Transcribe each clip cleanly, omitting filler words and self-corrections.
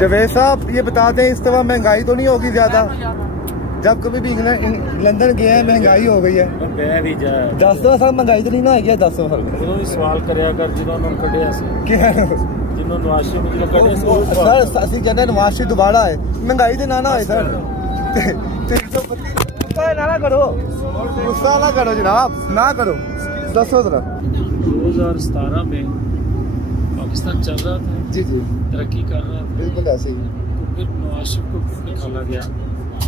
जवेद साहब ये बता दें, इस दफा महंगाई तो नहीं होगी ज्यादा? जब कभी भी लंदन गया है महंगाई हो गई है। 10 साल महंगाई तो नहीं ना है? 10 साल सवाल करिया कर जिन्होंने कढ़िया सर असि कहने नवाज शरीफ दोबारा है, महंगाई तो ना है सर। 332 ना करो, गुस्सा ना करो जनाब, ना करो। 2017 में पाकिस्तान चल रहा था, जी जी तरक्की कर रहा था, बिल्कुल ऐसे ही। तो फिर नवाज शरीफ को क्यों निकाला गया?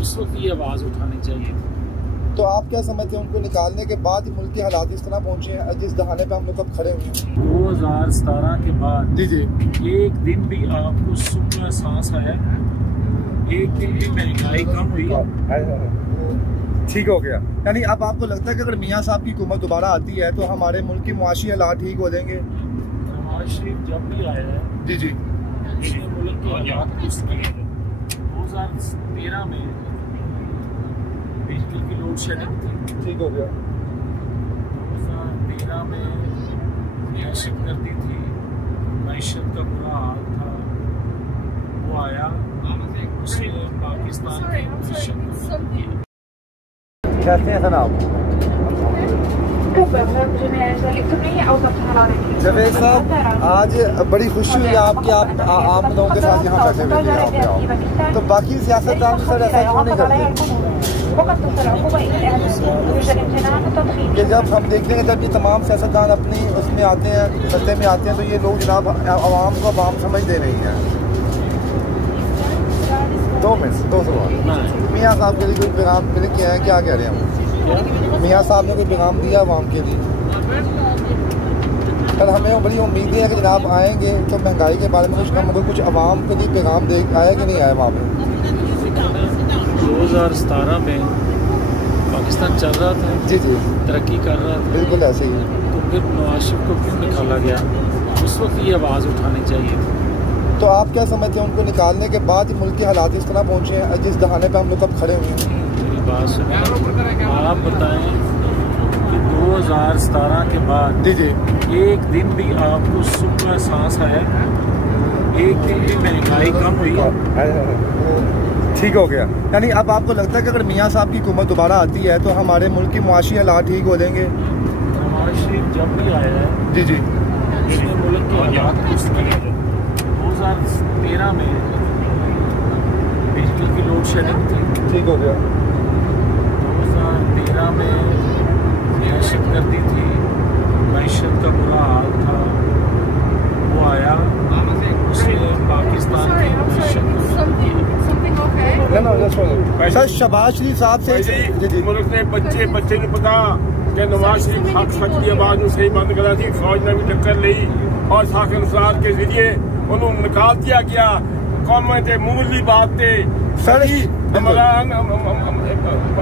उस वक्त ये आवाज़ उठानी चाहिए थी। तो आप क्या समझते हैं उनको निकालने के बाद मुल्क के हालात इस तरह पहुंचे हैं जिस दहाने पे हम लोग अब खड़े हुए हैं? 2017 के बाद जी जी एक दिन भी आपको सुकून सांस आया? एक दिन भी महंगाई कम हुई? ठीक हो गया। यानी अब आपको लगता है कि अगर मियाँ साहब की हुकूमत दोबारा आती है तो हमारे मुल्क की मुआशी हालात ठीक हो जाएंगे? नवाज शरीफ जब भी आया है जी जी मुल्क के हालात दुरुस्त किए। 2013 में बिजली की लोड शेडिंग थी, ठीक हो गया। 2013 में दहशत गर्दी थी, मैशत का बुरा हाल था, वो आया, उसने पाकिस्तान की पोजीशन को कैसे हैं सर आप? जवेद साहब आज बड़ी खुशी हुई आपकी, आप लोगों के साथ यहाँ बैठे हुए। तो बाकी सियासतदान सर ऐसा क्यों नहीं करते कि जब हम देख लेंगे जब ये तमाम सियासतदान अपनी उसमें आते हैं, सत्ते में आते हैं, तो ये लोग जनाब आवाम को आवाम समझते नहीं हैं। 2 मिनट 2 सवाल। मियाँ साहब के लिए कोई पैगाम मिल के है, क्या कह रहे हैं? मियाँ साहब ने कोई पैगाम दिया आवाम के लिए? कल हमें बड़ी उम्मीद है कि जनाब आएंगे तो महंगाई के बारे में कुछ कम कुछ आवाम के लिए पैगाम दे आया कि नहीं आया वहाँ पे? 2017 में पाकिस्तान चल रहा था, जी जी तरक्की कर रहा था, बिल्कुल ऐसे ही। तो फिर नवाज शरीफ को क्यों निकाला गया? उस वक्त ये आवाज़ उठानी चाहिए थी। तो आप क्या समझते हैं उनको निकालने के बाद मुल्क के हालात इस तरह पहुंचे हैं जिस दहाने पे हम लोग अब खड़े हुए हैं? मेरी बात सुनिए, आप बताएं कि 2017 के बाद जी जी एक दिन भी आपको सुकून सांस आया? एक दिन भी महंगाई कम हुई? ठीक हो गया। यानी अब आपको लगता है कि अगर मियाँ साहब की हुकूमत दोबारा आती है तो हमारे मुल्क की मुआशी हालात ठीक हो जाएंगे? नवाज शरीफ जब भी आया है जी जी इसने मुल्क के हालात दुरुस्त किए। 2013 में बिजली की लोड शेडिंग थी, ठीक हो गया। 2013 में दहशत गर्दी थी, मैशत का बुरा हाल था, वो आया, उसने पाकिस्तान की पोजीशन को सर शहबाज शरीफ साहब से मुल्क ने बच्चे ने पता कि नवाज शरीफ हक सच की आवाज में सही बंद करा थी, फौज ने भी टक्कर ली और साख इंसरात के जरिए उन्होंने निकाल दिया गया। कौम के मूली बात थे सर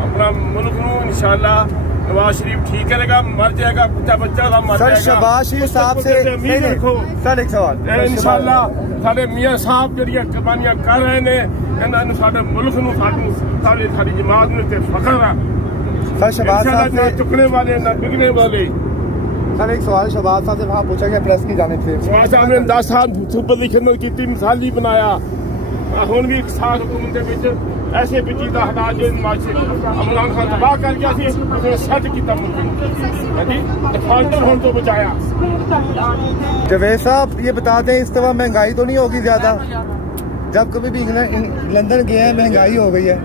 अपना मुल्क नू इंशाल्लाह नवाज शरीफ ठीक करेगा, मर जाएगा बच्चा का मर सर शहबाज शरीफ साहब से सर एक सवाल इंशाल्लाह साडे मियाँ साहब जड़ियां कुर्बानियां कर रहे ने इन्होंने साडे मुल्क नू साडी जमात नू ते फख्र है। सर शहबाज साहब से चुकने वाले ना बिगने वाले। सर एक सवाल शहबाज साहब से वहाँ पूछा गया प्रेस की जानिब से, शहबाज साहब ने 10 साल सूबे की खिदमत की, मिसाली बनाया, हुण भी साथ हुकूमत ऐसे पेचीदा हालात जो इमरान खान तबाह कर गया सी उसने सैट किया मुल्क फाल्टर होने तो बचाया। जवेद साहब ये बता दें, इस दफा महंगाई तो नहीं होगी ज्यादा? जब कभी भी लंदन गया है महंगाई हो गई है।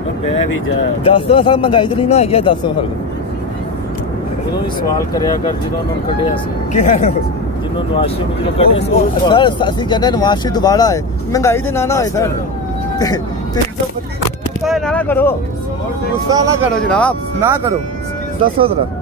10 साल महंगाई तो नहीं ना है? 10 साल सवाल करिया कर जिन्होंने कढ़िया जिन्होंने नवाज शरीफ सर असि कहने नवाज शरीफ दोबारा है, महंगाई तो ना है सर। 332 ना करो, गुस्सा ना करो जनाब, ना करो। 10